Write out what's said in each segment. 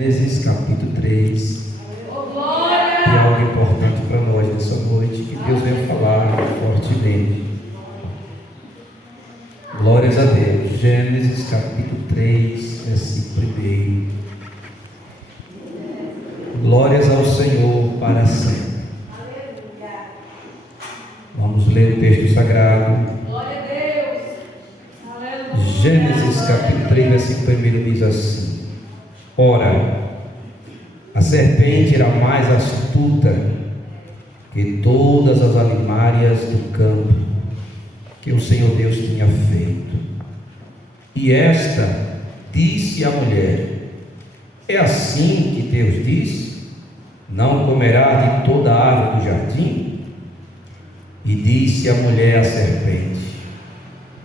Gênesis capítulo 3. Tem algo importante para nós nessa noite que Deus veio falar fortemente. Glórias a Deus. Gênesis capítulo 3, versículo 1. Glórias ao Senhor para sempre. Vamos ler o texto sagrado. Glória a Deus. Aleluia. Gênesis capítulo 3, versículo 1 diz assim: Ora, a serpente era mais astuta que todas as alimárias do campo que o Senhor Deus tinha feito. E esta disse à mulher: É assim que Deus disse: Não comerá de toda a árvore do jardim? E disse a mulher à serpente: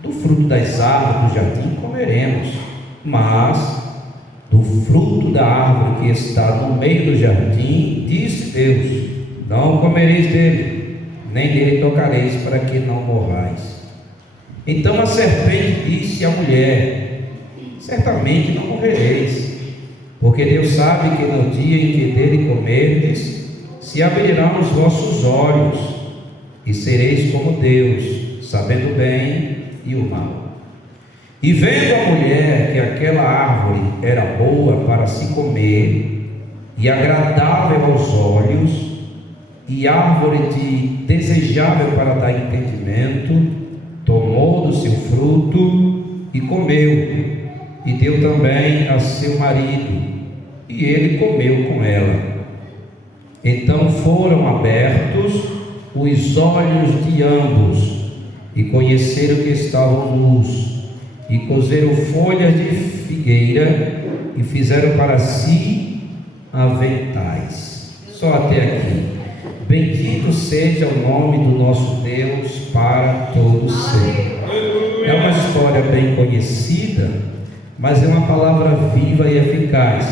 Do fruto das árvores do jardim comeremos, mas do fruto da árvore que está no meio do jardim, disse Deus: Não comereis dele, nem dele tocareis, para que não morrais. Então a serpente disse à mulher: Certamente não morrereis, porque Deus sabe que no dia em que dele comerdes, se abrirão os vossos olhos, e sereis como Deus, sabendo o bem e o mal. E vendo a mulher que aquela árvore era boa para se comer, e agradável aos olhos, e árvore desejável para dar entendimento, tomou do seu fruto e comeu, e deu também a seu marido, e ele comeu com ela. Então foram abertos os olhos de ambos, e conheceram que estavam nus, e cozeram folhas de figueira, e fizeram para si aventais. Só até aqui. Bendito seja o nome do nosso Deus para todo sempre. É uma história bem conhecida, mas é uma palavra viva e eficaz.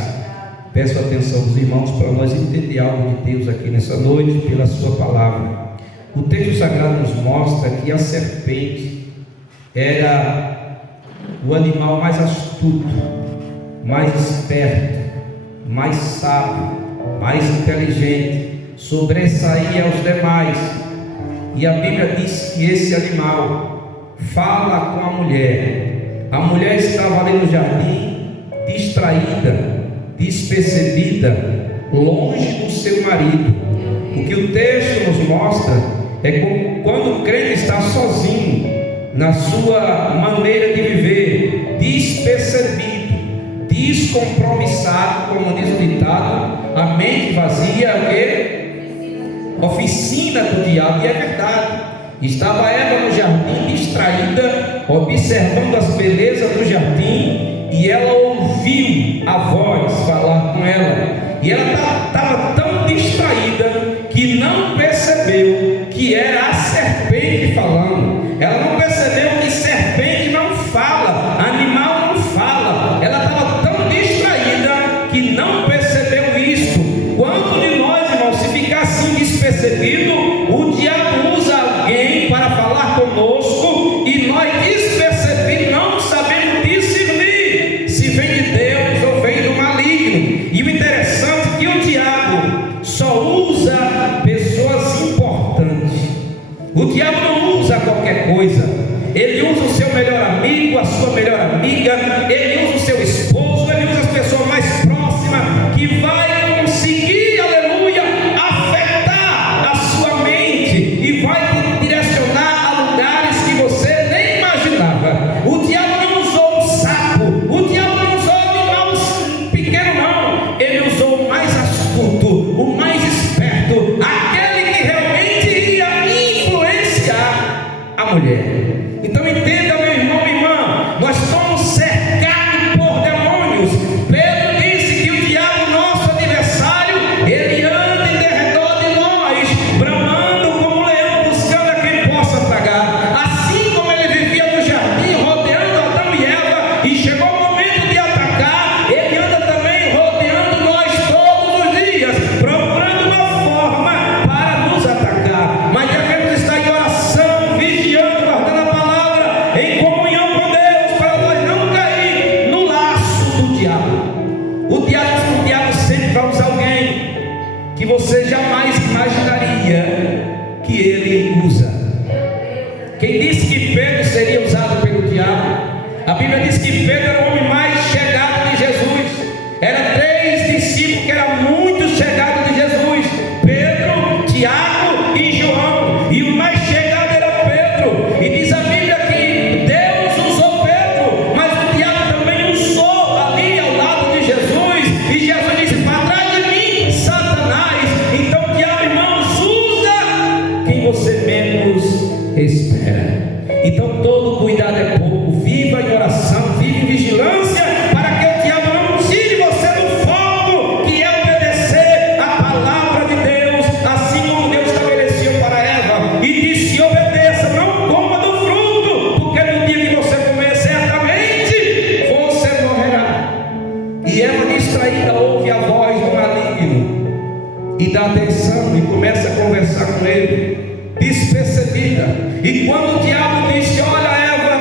Peço a atenção dos irmãos para nós entender algo de Deus aqui nessa noite pela sua palavra. O texto sagrado nos mostra que a serpente era o animal mais astuto, mais esperto, mais sábio, mais inteligente, sobressaía aos demais. E a Bíblia diz que esse animal fala com a mulher. A mulher estava ali no jardim, distraída, despercebida, longe do seu marido. O que o texto nos mostra é como quando o crente está sozinho, na sua maneira de viver, despercebido, descompromissado, como diz o ditado, a mente vazia é o quê? Oficina do diabo. E é verdade. Estava Eva no jardim, distraída, observando as belezas do jardim, e ela ouviu a voz falar com ela, e ela estava tão distraída que não percebeu que era a serpente falando. Ela não percebeu que serpente não fala, animal não fala. Ela estava tão distraída que não percebeu isso. Quanto de nós, irmãos, se ficar assim despercebido, o diabo usa alguém para falar conosco e nós despercebidos não sabemos discernir se vem de Deus ou vem do maligno. E o interessante é que o diabo só usa pessoas importantes. O diabo não usa qualquer coisa. Ele usa o seu melhor amigo, a sua melhor amiga, ele usa o seu esposo, ele usa as pessoas mais próximas que vai conseguir, aleluia, afetar a sua que você jamais imaginaria que ele usa. Quem disse que Pedro seria usado pelo diabo? A Bíblia diz que Pedro era o homem mais chegado de Jesus. Eram 3 discípulos que eram muito chegados de Jesus: Pedro, Tiago e João. E o mais chegado era Pedro. E diz a Bíblia que Deus usou Pedro, mas o diabo também usou ali ao lado de Jesus. E Jesus disse: para trás de mim, Satanás. Então o diabo, irmãos, usa quem você menos espera. Então todo cuidado é pouco. Viva em oração, viva em vigilância, para que o diabo não tire você do foco, que é obedecer a palavra de Deus, assim como Deus estabeleceu para Eva e disse: obedeça, não coma do fruto, porque no dia que você comer, certamente você morrerá. E Eva, distraída, ouve a voz do maligno e dá atenção e começa a conversar com ele, despercebida. E quando o diabo disse: olha, Eva,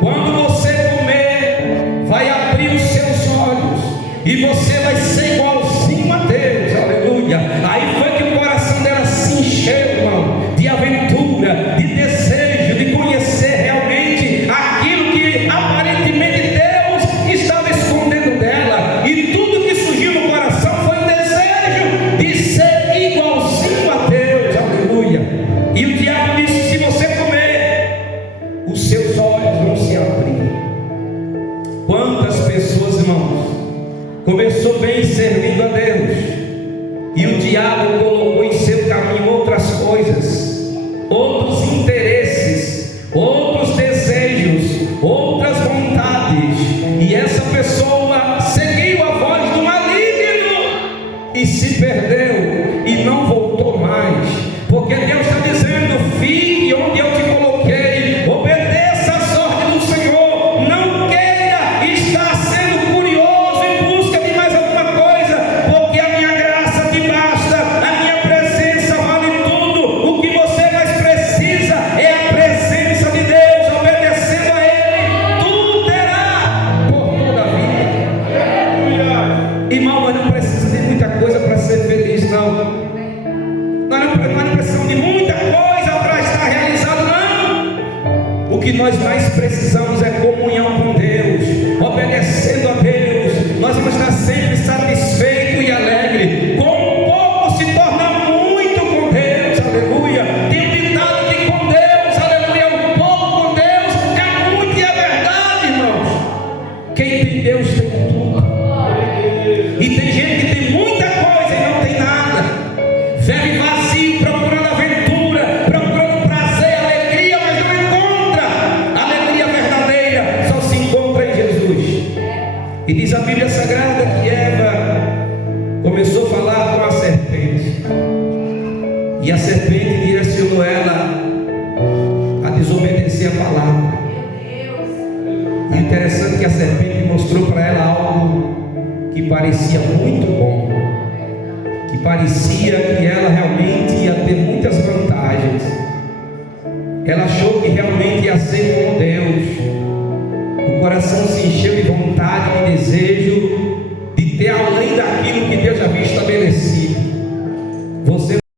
quando você comer, vai abrir os seus olhos e você vai ser igualzinho a Deus, aleluia. Aí foi que o coração dela se encheu, irmão, de aventura, de desejo, de conhecer realmente aquilo que aparentemente Deus estava escondendo dela. E tudo que surgiu no coração foi o desejo de ser igualzinho a Deus, aleluia. E o diabo disse: se você comer, os seus olhos vão se abrir. Quantas pessoas, irmãos, começou bem servindo a Deus, e o diabo colocou em seu caminho outras coisas, outros interesses, outros desejos, outras vontades, e essa pessoa seguiu a voz do maligno e se perdeu e não voltou mais, porque Deus está dizendo: fique onde eu te coloquei, obedeça a sorte do Senhor, não queira estar sendo curioso em busca de mais alguma coisa, porque a minha graça te basta, a minha presença vale tudo. O que você mais precisa é a presença de Deus. Obedecendo a Ele, tudo terá por toda a vida. Irmão, mas não precisa de muita coisa para ser feliz, não. Nós não precisamos de muita coisa para estar realizado, não. O que nós mais precisamos é comunhão com Deus. Obedecendo a Deus, nós vamos estar sempre satisfeitos e alegres. Com pouco se torna muito com Deus, aleluia. Tem ditado que com Deus, aleluia, um pouco com Deus é muito, e é verdade, irmãos. Quem tem Deus tem tudo. E tem gente que tem muita coisa e não tem nada. Vive vazio, procurando aventura, procurando prazer, alegria, mas não encontra. A alegria verdadeira só se encontra em Jesus. E diz a Bíblia Sagrada que Eva começou a falar com a serpente, e a serpente direcionou ela a desobedecer a palavra. E o interessante é que a serpente mostrou para ela algo que parecia muito bom, que parecia que ela realmente ia ter muitas vantagens. Ela achou que realmente ia ser como Deus. O coração se encheu de vontade, de desejo, de ter a